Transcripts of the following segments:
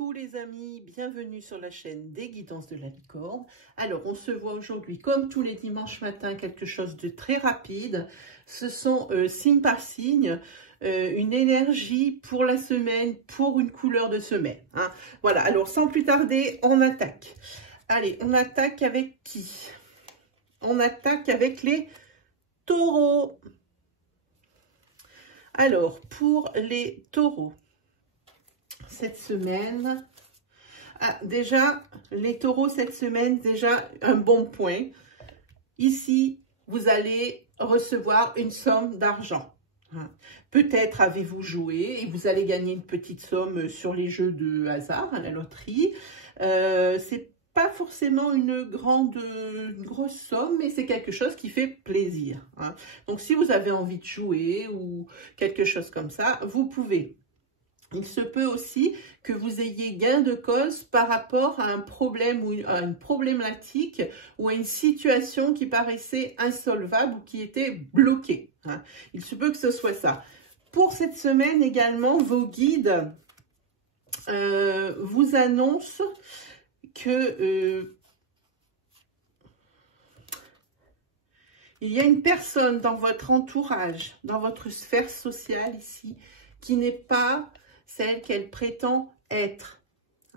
Coucou les amis, bienvenue sur la chaîne des guidances de la licorne. Alors on se voit aujourd'hui comme tous les dimanches matins, quelque chose de très rapide. Ce sont signe par signe, une énergie pour la semaine, pour une couleur de semaine. Hein. Voilà, alors sans plus tarder, on attaque. Allez, on attaque avec qui? On attaque avec les taureaux. Alors, pour les taureaux, cette semaine, déjà, les taureaux, cette semaine, déjà un bon point. Ici, vous allez recevoir une somme d'argent. Peut-être avez-vous joué et vous allez gagner une petite somme sur les jeux de hasard, à la loterie. C'est pas forcément une grosse somme, mais c'est quelque chose qui fait plaisir. Hein. Donc, si vous avez envie de jouer ou quelque chose comme ça, vous pouvez. Il se peut aussi que vous ayez gain de cause par rapport à un problème ou à une problématique ou à une situation qui paraissait insolvable ou qui était bloquée. Hein. Il se peut que ce soit ça. Pour cette semaine également, vos guides vous annoncent que il y a une personne dans votre entourage, dans votre sphère sociale ici, qui n'est pas celle qu'elle prétend être.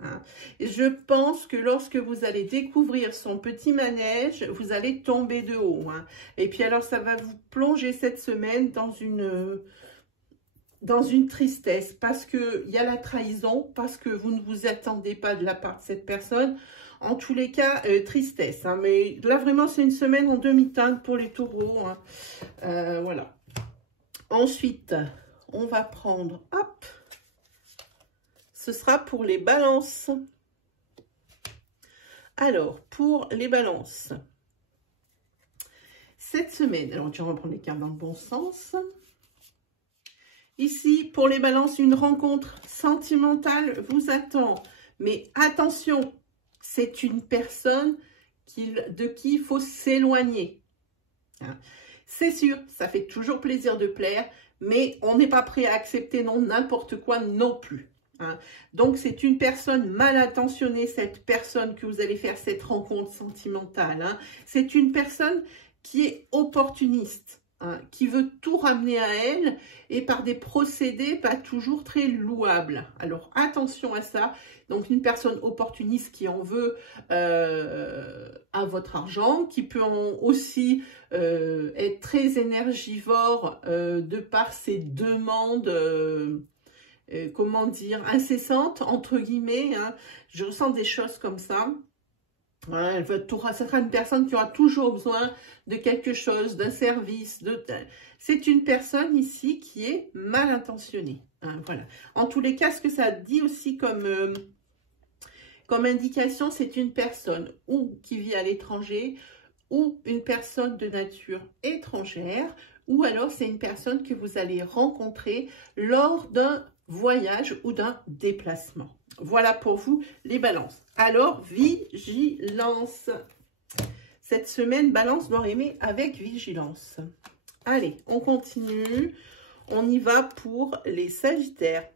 Hein. Et je pense que lorsque vous allez découvrir son petit manège, vous allez tomber de haut. Hein. Et puis alors, ça va vous plonger cette semaine dans une tristesse, parce qu'il y a la trahison, parce que vous ne vous attendez pas de la part de cette personne. En tous les cas, tristesse. Hein. Mais là, vraiment, c'est une semaine en demi-teinte pour les taureaux. Hein. Voilà. Ensuite, on va prendre, hop, ce sera pour les balances. Alors, pour les balances, cette semaine, alors on va prendre les cartes dans le bon sens. Ici, pour les balances, une rencontre sentimentale vous attend. Mais attention, c'est une personne de qui il faut s'éloigner. Hein. C'est sûr, ça fait toujours plaisir de plaire, mais on n'est pas prêt à accepter n'importe quoi non plus. Hein. Donc, c'est une personne mal intentionnée, cette personne que vous allez faire cette rencontre sentimentale. Hein. C'est une personne qui est opportuniste, hein, qui veut tout ramener à elle et par des procédés pas toujours très louables. Alors, attention à ça. Donc, une personne opportuniste qui en veut à votre argent, qui peut aussi être très énergivore de par ses demandes comment dire, incessante, entre guillemets. Hein. Je ressens des choses comme ça. Hein, ça sera une personne qui aura toujours besoin de quelque chose, d'un service. C'est une personne ici qui est mal intentionnée. Hein, voilà. En tous les cas, ce que ça dit aussi comme indication, c'est une personne ou qui vit à l'étranger, ou une personne de nature étrangère, ou alors c'est une personne que vous allez rencontrer lors d'un voyage ou d'un déplacement. Voilà pour vous les balances. Alors, vigilance. Cette semaine, balance doit aimer avec vigilance. Allez, on continue. On y va pour les sagittaires.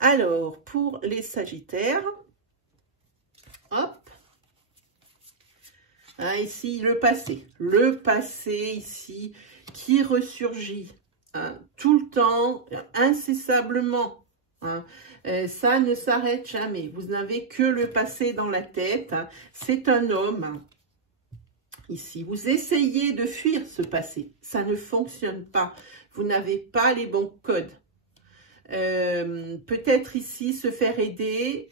Alors, pour les sagittaires, hop. Hein, ici, le passé ici, qui ressurgit. Hein, tout le temps, incessablement. Hein, ça ne s'arrête jamais. Vous n'avez que le passé dans la tête. Hein, c'est un homme. Hein. Ici, vous essayez de fuir ce passé. Ça ne fonctionne pas. Vous n'avez pas les bons codes. Peut-être ici se faire aider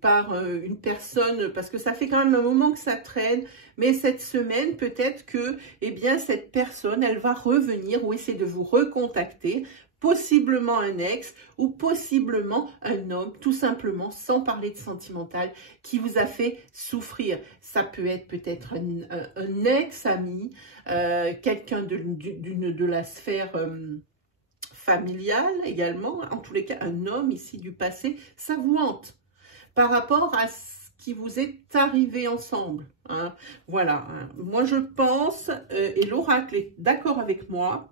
par une personne, parce que ça fait quand même un moment que ça traîne, mais cette semaine, peut-être que eh bien, cette personne, elle va revenir ou essayer de vous recontacter, possiblement un ex ou possiblement un homme, tout simplement, sans parler de sentimental, qui vous a fait souffrir. Ça peut être peut-être un ex-ami, quelqu'un de la sphère familiale également, en tous les cas un homme ici du passé, ça vous hante par rapport à ce qui vous est arrivé ensemble. Hein. Voilà, hein. Moi je pense, et l'oracle est d'accord avec moi,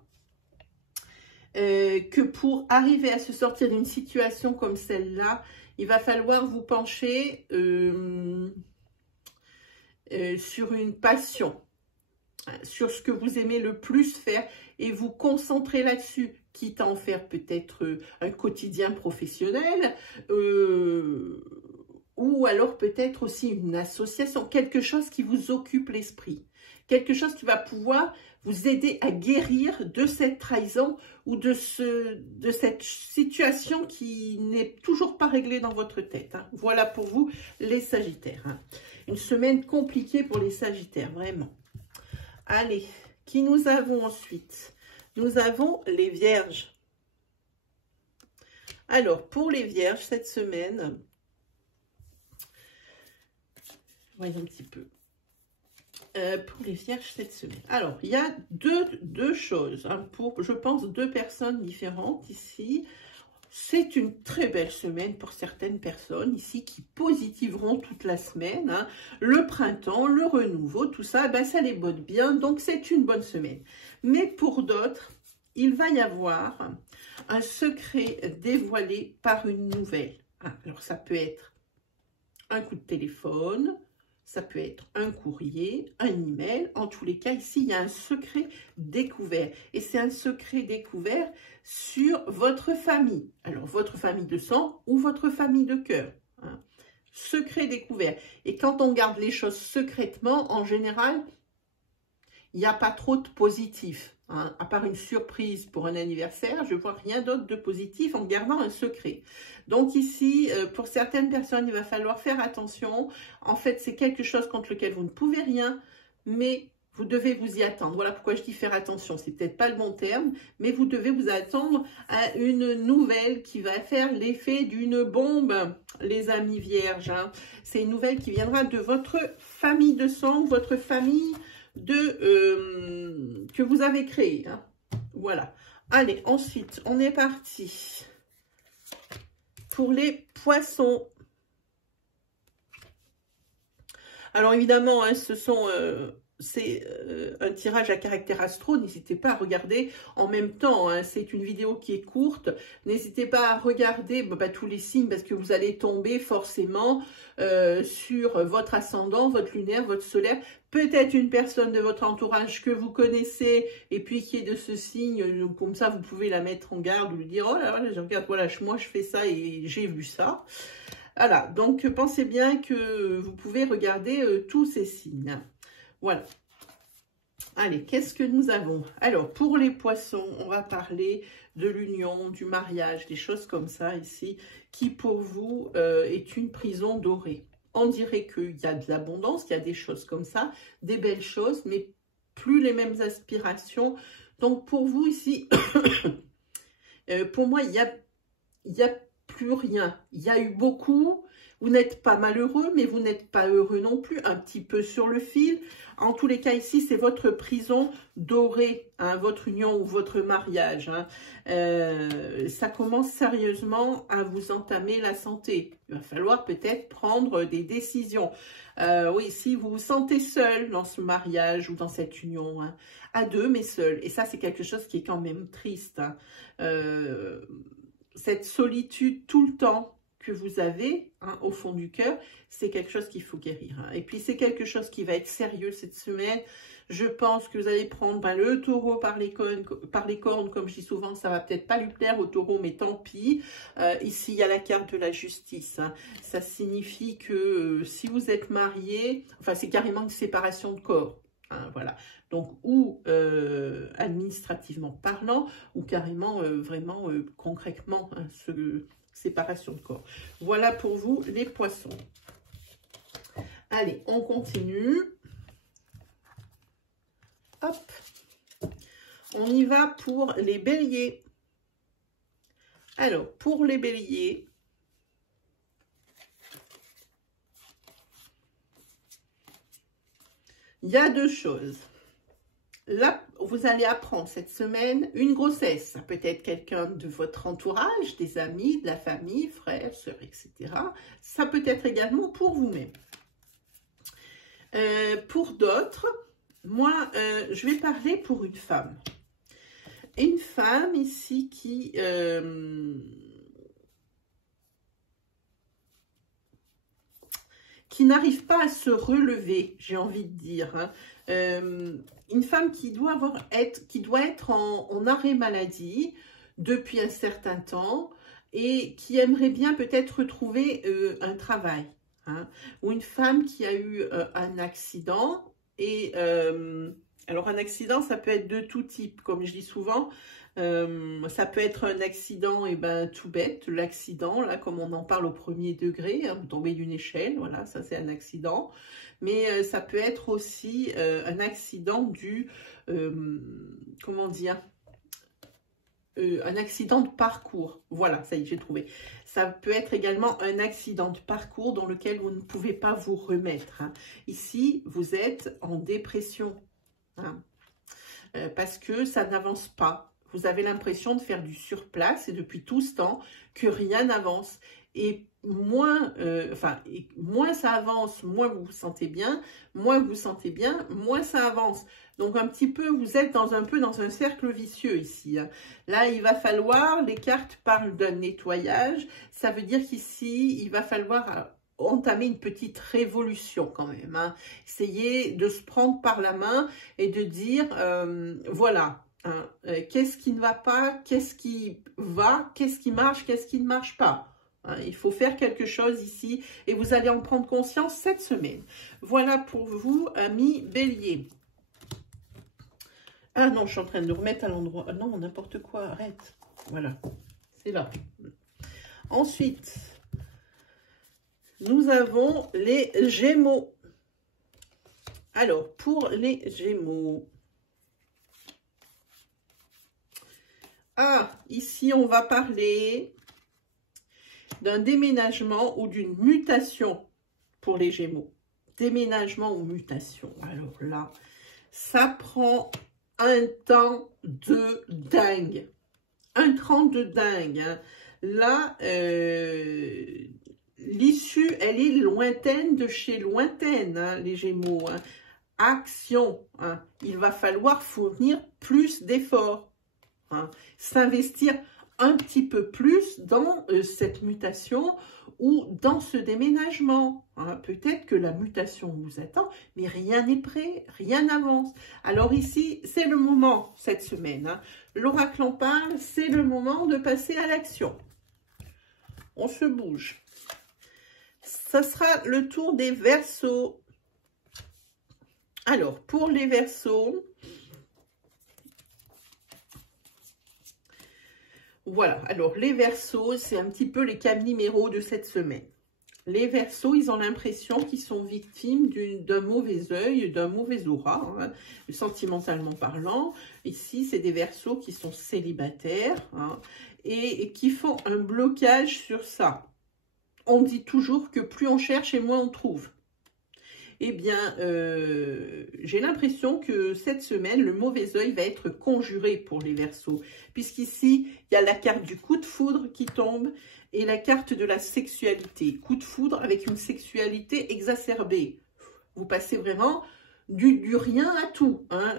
que pour arriver à se sortir d'une situation comme celle-là, il va falloir vous pencher sur une passion, sur ce que vous aimez le plus faire et vous concentrer là-dessus, quitte à en faire peut-être un quotidien professionnel ou alors peut-être aussi une association, quelque chose qui vous occupe l'esprit, quelque chose qui va pouvoir vous aider à guérir de cette trahison ou de cette situation qui n'est toujours pas réglée dans votre tête. Hein. Voilà pour vous les Sagittaires. Hein. Une semaine compliquée pour les Sagittaires, vraiment. Allez, qui nous avons ensuite? Nous avons les Vierges. Alors, pour les Vierges, cette semaine, voyons un petit peu. Pour les Vierges cette semaine. Alors, il y a deux choses, hein, pour, je pense, deux personnes différentes ici. C'est une très belle semaine pour certaines personnes ici qui positiveront toute la semaine. Hein. Le printemps, le renouveau, tout ça, ben, ça les botte bien, donc c'est une bonne semaine. Mais pour d'autres, il va y avoir un secret dévoilé par une nouvelle. Hein. Alors, ça peut être un coup de téléphone, ça peut être un courrier, un email. En tous les cas, ici, il y a un secret découvert. Et c'est un secret découvert sur votre famille. Alors, votre famille de sang ou votre famille de cœur. Hein. Secret découvert. Et quand on garde les choses secrètement, en général, il n'y a pas trop de positif. Hein. À part une surprise pour un anniversaire, je ne vois rien d'autre de positif en gardant un secret. Donc ici, pour certaines personnes, il va falloir faire attention. En fait, c'est quelque chose contre lequel vous ne pouvez rien, mais vous devez vous y attendre. Voilà pourquoi je dis faire attention. C'est peut-être pas le bon terme, mais vous devez vous attendre à une nouvelle qui va faire l'effet d'une bombe, les amis vierges. Hein. C'est une nouvelle qui viendra de votre famille de sang, votre famille que vous avez créée. Hein. Voilà. Allez, ensuite, on est parti pour les poissons. Alors évidemment, hein, c'est un tirage à caractère astro, n'hésitez pas à regarder en même temps, hein, c'est une vidéo qui est courte, n'hésitez pas à regarder tous les signes parce que vous allez tomber forcément sur votre ascendant, votre lunaire, votre solaire, peut-être une personne de votre entourage que vous connaissez et puis qui est de ce signe, comme ça vous pouvez la mettre en garde ou lui dire « Oh là là, je regarde, voilà, moi je fais ça et j'ai vu ça ». Voilà, donc pensez bien que vous pouvez regarder tous ces signes. Voilà. Allez, qu'est-ce que nous avons? Alors, pour les poissons, on va parler de l'union, du mariage, des choses comme ça ici, qui pour vous est une prison dorée. On dirait qu'il y a de l'abondance, qu'il y a des choses comme ça, des belles choses, mais plus les mêmes aspirations. Donc, pour vous ici, pour moi, il y a plus rien. Il y a eu beaucoup. Vous n'êtes pas malheureux, mais vous n'êtes pas heureux non plus. Un petit peu sur le fil. En tous les cas, ici, c'est votre prison dorée, hein, votre union ou votre mariage. Hein. Ça commence sérieusement à vous entamer la santé. Il va falloir peut-être prendre des décisions. Oui, si vous vous sentez seul dans ce mariage ou dans cette union, hein, à deux, mais seul. Et ça, c'est quelque chose qui est quand même triste. Hein. Cette solitude tout le temps que vous avez, hein, au fond du cœur, c'est quelque chose qu'il faut guérir. Hein. Et puis, c'est quelque chose qui va être sérieux cette semaine. Je pense que vous allez prendre le taureau par les cornes, comme je dis souvent, ça va peut-être pas lui plaire au taureau, mais tant pis. Ici, il y a la carte de la justice. Hein. Ça signifie que si vous êtes marié, enfin, c'est carrément une séparation de corps. Hein, voilà. Donc, ou administrativement parlant, ou carrément, vraiment, concrètement, hein, séparation de corps. Voilà pour vous, les poissons. Allez, on continue. Hop. On y va pour les béliers. Alors, pour les béliers, il y a deux choses. Là, vous allez apprendre cette semaine une grossesse. Ça peut être quelqu'un de votre entourage, des amis, de la famille, frères, sœurs, etc. Ça peut être également pour vous-même. Pour d'autres, moi, je vais parler pour une femme. une femme ici qui n'arrive pas à se relever, j'ai envie de dire. Hein. Une femme qui doit être en arrêt maladie depuis un certain temps et qui aimerait bien peut-être retrouver un travail. Hein. Ou une femme qui a eu un accident. Et alors un accident, ça peut être de tout type, comme je dis souvent. Ça peut être un accident tout bête, l'accident, là comme on en parle au premier degré, hein, vous tombez d'une échelle, voilà, ça c'est un accident. Mais ça peut être aussi un accident dû, comment dire, un accident de parcours. Voilà, ça y est, j'ai trouvé. Ça peut être également un accident de parcours dans lequel vous ne pouvez pas vous remettre. Hein. Ici, vous êtes en dépression, hein, parce que ça n'avance pas. Vous avez l'impression de faire du surplace et depuis tout ce temps que rien n'avance. Et moins ça avance, moins vous vous sentez bien, moins vous vous sentez bien, moins ça avance. Donc un petit peu, vous êtes un peu dans un cercle vicieux ici. Hein. Là, il va falloir, les cartes parlent d'un nettoyage, ça veut dire qu'ici, il va falloir entamer une petite révolution quand même. Hein. Essayez de se prendre par la main et de dire, voilà, hein, qu'est-ce qui ne va pas, qu'est-ce qui va, qu'est-ce qui marche, qu'est-ce qui ne marche pas. Hein, il faut faire quelque chose ici et vous allez en prendre conscience cette semaine. Voilà pour vous, amis Bélier. Ah non, je suis en train de le remettre à l'endroit. Non, n'importe quoi, arrête. Voilà, c'est là. Ensuite, nous avons les Gémeaux. Alors, pour les Gémeaux. Ah, ici, on va parler d'un déménagement ou d'une mutation pour les Gémeaux. Déménagement ou mutation. Alors là, ça prend un temps de dingue. Un temps de dingue. Hein. Là, l'issue, elle est lointaine de chez lointaine, hein, les Gémeaux. Hein. Action. Hein. Il va falloir fournir plus d'efforts. Hein. S'investir un petit peu plus dans cette mutation ou dans ce déménagement. Hein. Peut-être que la mutation vous attend, mais rien n'est prêt, rien n'avance. Alors ici, c'est le moment, cette semaine. Hein. L'oracle en parle, c'est le moment de passer à l'action. On se bouge. Ça sera le tour des Verseaux. Alors, pour les Verseaux, voilà, alors les Verseaux, c'est un petit peu les camiméros de cette semaine. Les Verseaux, ils ont l'impression qu'ils sont victimes d'un mauvais œil, d'un mauvais aura, hein, sentimentalement parlant. Ici, c'est des Verseaux qui sont célibataires hein, et qui font un blocage sur ça. On dit toujours que plus on cherche et moins on trouve. Eh bien, j'ai l'impression que cette semaine, le mauvais œil va être conjuré pour les Verseaux. Puisqu'ici, il y a la carte du coup de foudre qui tombe et la carte de la sexualité. Coup de foudre avec une sexualité exacerbée. Vous passez vraiment du rien à tout, hein,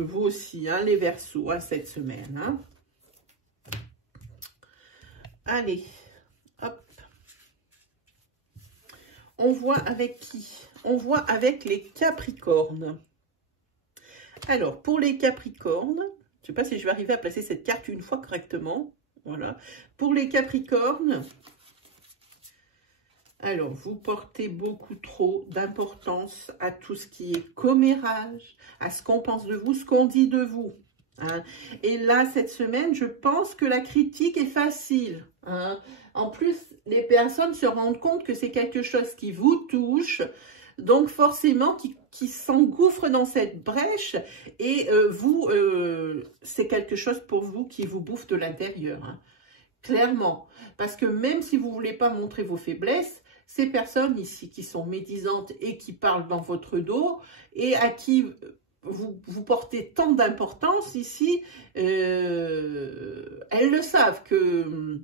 vous aussi, hein, les Verseaux, hein, cette semaine. Hein. Allez, hop. On voit avec qui? On voit avec les Capricornes. Alors, pour les Capricornes, je ne sais pas si je vais arriver à placer cette carte une fois correctement. Voilà. Pour les Capricornes, alors, vous portez beaucoup trop d'importance à tout ce qui est commérage, à ce qu'on pense de vous, ce qu'on dit de vous. Hein. Et là, cette semaine, je pense que la critique est facile. Hein. En plus, les personnes se rendent compte que c'est quelque chose qui vous touche, donc forcément qui s'engouffre dans cette brèche et c'est quelque chose pour vous qui vous bouffe de l'intérieur, hein. Clairement. Parce que même si vous ne voulez pas montrer vos faiblesses, ces personnes ici qui sont médisantes et qui parlent dans votre dos et à qui vous portez tant d'importance ici, elles le savent que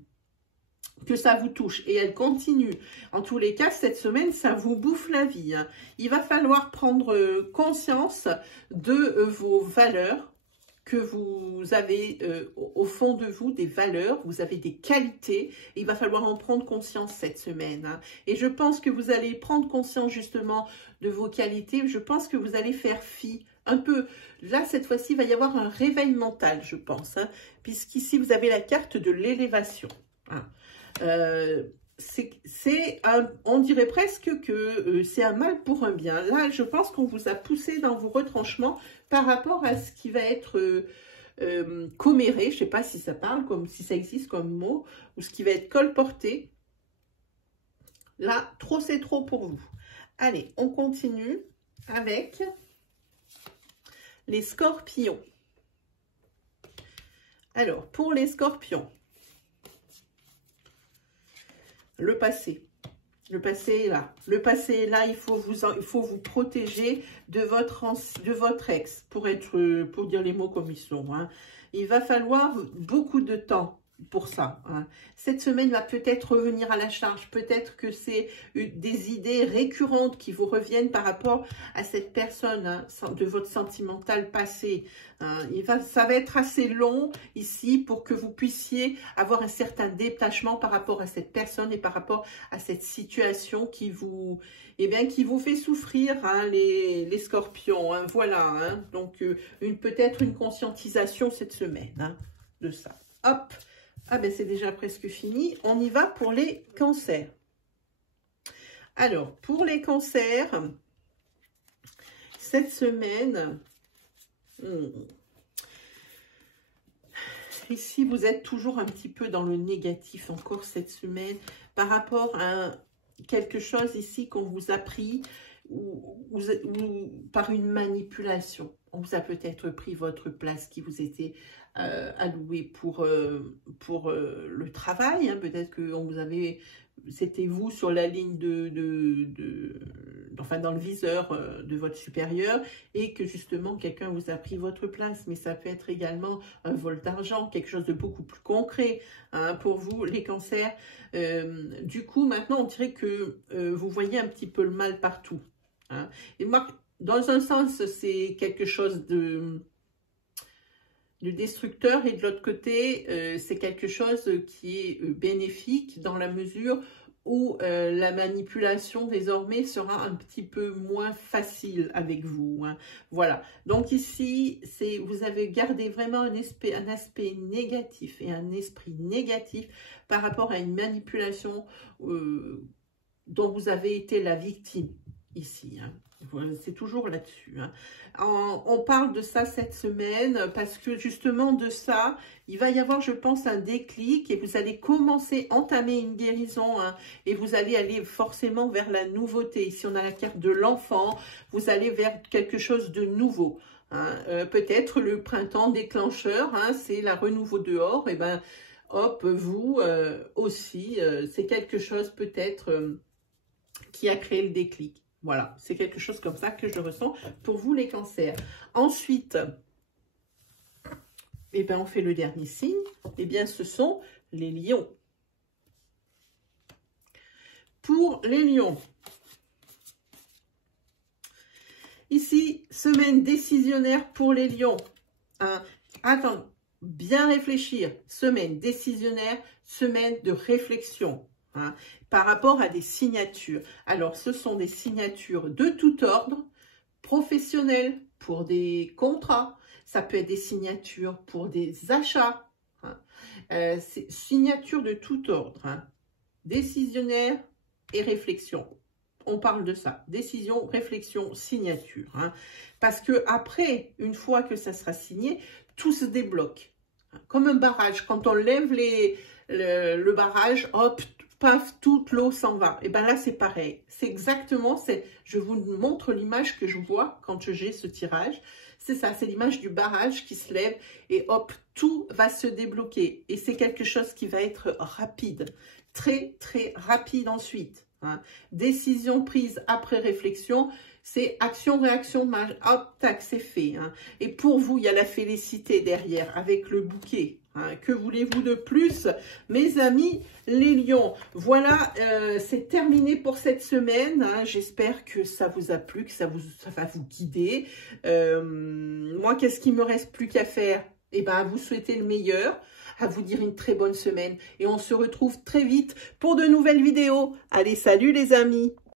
ça vous touche et elle continue. En tous les cas, cette semaine, ça vous bouffe la vie. Hein. Il va falloir prendre conscience de vos valeurs que vous avez au fond de vous des valeurs, vous avez des qualités, et il va falloir en prendre conscience cette semaine. Hein. Et je pense que vous allez prendre conscience justement de vos qualités, je pense que vous allez faire fi un peu. Là, cette fois-ci, il va y avoir un réveil mental, je pense, hein, puisqu'ici, vous avez la carte de l'élévation. Hein. On dirait presque que c'est un mal pour un bien. Là, je pense qu'on vous a poussé dans vos retranchements par rapport à ce qui va être comméré. Je ne sais pas si ça parle, comme si ça existe comme mot, ou ce qui va être colporté. Là, trop, c'est trop pour vous. Allez, on continue avec les scorpions. Alors, pour les scorpions, le passé. Le passé est là. Le passé est là, il faut vous protéger de votre ex, pour dire les mots comme ils sont. Hein. Il va falloir beaucoup de temps pour ça. Hein. Cette semaine va peut-être revenir à la charge. Peut-être que c'est des idées récurrentes qui vous reviennent par rapport à cette personne, hein, de votre sentimental passé. Hein. Ça va être assez long ici pour que vous puissiez avoir un certain détachement par rapport à cette personne et par rapport à cette situation qui vous fait souffrir, hein, les scorpions. Hein. Voilà. Hein. Donc, peut-être une conscientisation cette semaine, hein, de ça. Hop. Ah ben c'est déjà presque fini. On y va pour les cancers. Alors, pour les cancers, cette semaine, ici vous êtes toujours un petit peu dans le négatif encore cette semaine par rapport à quelque chose ici qu'on vous a pris ou par une manipulation. On vous a peut-être pris votre place qui vous était allouée pour le travail. Hein. Peut-être que c'était vous sur la ligne enfin dans le viseur de votre supérieur et que justement quelqu'un vous a pris votre place. Mais ça peut être également un vol d'argent, quelque chose de beaucoup plus concret, hein, pour vous les cancers. Du coup maintenant on dirait que vous voyez un petit peu le mal partout. Hein. Et moi, dans un sens, c'est quelque chose de destructeur et de l'autre côté, c'est quelque chose qui est bénéfique dans la mesure où la manipulation désormais sera un petit peu moins facile avec vous. Hein. Voilà. Donc ici, vous avez gardé vraiment un aspect négatif et un esprit négatif par rapport à une manipulation dont vous avez été la victime. Ici, hein. C'est toujours là-dessus. Hein. On parle de ça cette semaine parce que justement de ça, il va y avoir, je pense, un déclic et vous allez entamer une guérison, hein, et vous allez aller forcément vers la nouveauté. Ici, on a la carte de l'enfant, vous allez vers quelque chose de nouveau. Hein. Peut-être le printemps déclencheur, hein, c'est la renouveau dehors, et ben hop, vous aussi, c'est quelque chose peut-être qui a créé le déclic. Voilà, c'est quelque chose comme ça que je ressens pour vous les cancers. Ensuite, eh ben, on fait le dernier signe. Eh bien, ce sont les lions. Pour les lions, ici, semaine décisionnaire pour les lions. Hein. Attends, bien réfléchir. Semaine décisionnaire, semaine de réflexion. Hein, par rapport à des signatures. Alors, ce sont des signatures de tout ordre, professionnelles, pour des contrats, ça peut être des signatures pour des achats, hein, signatures de tout ordre, hein, décisionnaire et réflexion. On parle de ça, décision, réflexion, signature. Hein, parce que après, une fois que ça sera signé, tout se débloque. Hein, comme un barrage, quand on lève le barrage, hop, paf, toute l'eau s'en va. Et bien là, c'est pareil. C'est exactement, je vous montre l'image que je vois quand j'ai ce tirage. C'est ça, c'est l'image du barrage qui se lève et hop, tout va se débloquer. Et c'est quelque chose qui va être rapide, très, très rapide ensuite. Hein. Décision prise après réflexion, c'est action, réaction, hop, tac, c'est fait. Hein. Et pour vous, il y a la félicité derrière avec le bouquet. Hein, que voulez-vous de plus, mes amis les lions? Voilà, c'est terminé pour cette semaine. Hein. J'espère que ça vous a plu, que ça va vous guider. Moi, qu'est-ce qu'il me reste plus qu'à faire? Eh bien, à vous souhaiter le meilleur, à vous dire une très bonne semaine. Et on se retrouve très vite pour de nouvelles vidéos. Allez, salut les amis!